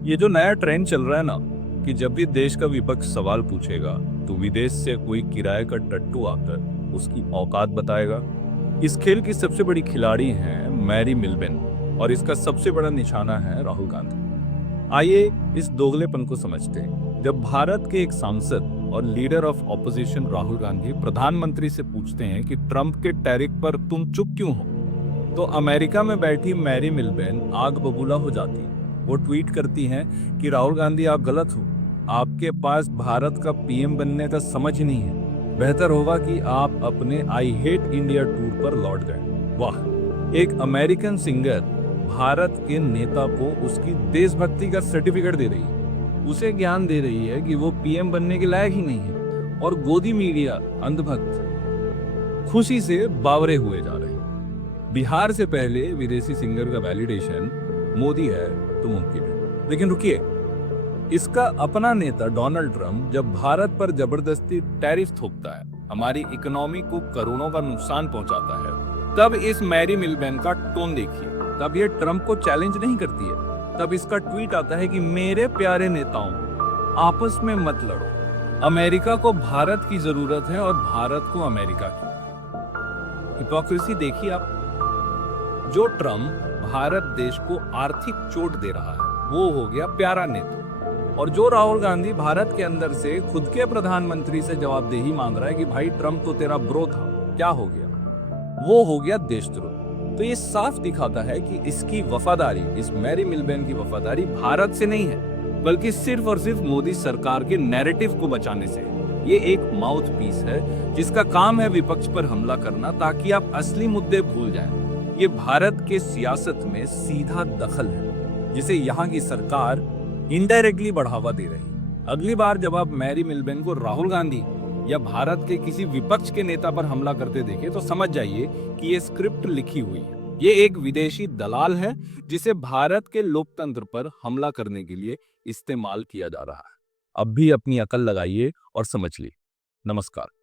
ये जो नया ट्रेंड चल रहा है ना, कि जब भी देश का विपक्ष सवाल पूछेगा तो विदेश से कोई किराए का टट्टू आकर उसकी औकात बताएगा। इस खेल की सबसे बड़ी खिलाड़ी हैं मैरी मिल्बेन और इसका सबसे बड़ा निशाना है राहुल गांधी। आइए इस दोगलेपन को समझते हैं। जब भारत के एक सांसद और leader of opposition Rahul Gandhi प्रधानमंत्री से पूछते हैं कि ट्रंप के टैरिफ पर तुम चुप क्यों हो, तो अमेरिका में बैठी मैरी मिल्बेन आग बबूला हो जाती है। वो ट्वीट करती हैं कि राहुल गांधी आप गलत हो, आपके पास भारत का पीएम बनने का समझ ही नहीं है। बेहतर होगा कि आप अपने आई हेट इंडिया टूर पर लौट जाएं। वाह, एक अमेरिकन सिंगर भारत के नेता को उसकी देशभक्ति का सर्टिफिकेट दे रही है, उसे ज्ञान दे रही है कि वो पीएम बनने के लायक ही नहीं है, और गोदी मीडिया अंधभक्त खुशी से बावरे हुए जा रहे हैं। बिहार से पहले विदेशी सिंगर का वैलिडेशन मोदी है तो मुमकिन है। लेकिन रुकिए, इसका अपना नेता डोनाल्ड ट्रंप जब भारत पर जबरदस्ती टैरिफ थोपता है, हमारी इकोनॉमी को करोड़ों का नुकसान पहुंचाता है, तब इस मैरी मिल्बेन का टोन देखिए। तब ये ट्रंप को चैलेंज नहीं करती है, तब इसका ट्वीट आता है कि मेरे प्यारे नेताओं, आपस में मत लड़ो। अमेरिका को भारत की जरूरत है और भारत को अमेरिका की। हिपोक्रेसी देखिए आप। जो ट्रंप भारत देश को आर्थिक चोट दे रहा है वो हो गया प्यारा नेता, और जो राहुल गांधी भारत के अंदर से खुद के प्रधानमंत्री से जवाबदेही मांग रहा है कि भाई ट्रंप तो तेरा ब्रो था, क्या हो गया, वो हो गया देशद्रोह। तो ये साफ दिखाता है कि इसकी वफादारी, इस मैरी मिल्बेन की वफादारी भारत से नहीं है, बल्कि सिर्फ और सिर्फ मोदी सरकार के नैरेटिव को बचाने से है। ये एक माउथ पीस है जिसका काम है विपक्ष पर हमला करना, ताकि आप असली मुद्दे भूल जाएं। ये भारत के सियासत में सीधा दखल है जिसे यहाँ की सरकार इनडायरेक्टली बढ़ावा दे रही है। अगली बार जब आप मैरी मिल्बेन को राहुल गांधी या भारत के किसी विपक्ष के नेता पर हमला करते देखें तो समझ जाइए कि ये स्क्रिप्ट लिखी हुई है। ये एक विदेशी दलाल है जिसे भारत के लोकतंत्र पर हमला करने के लिए इस्तेमाल किया जा रहा है। अब भी अपनी अकल लगाइए और समझ लीजिए। नमस्कार।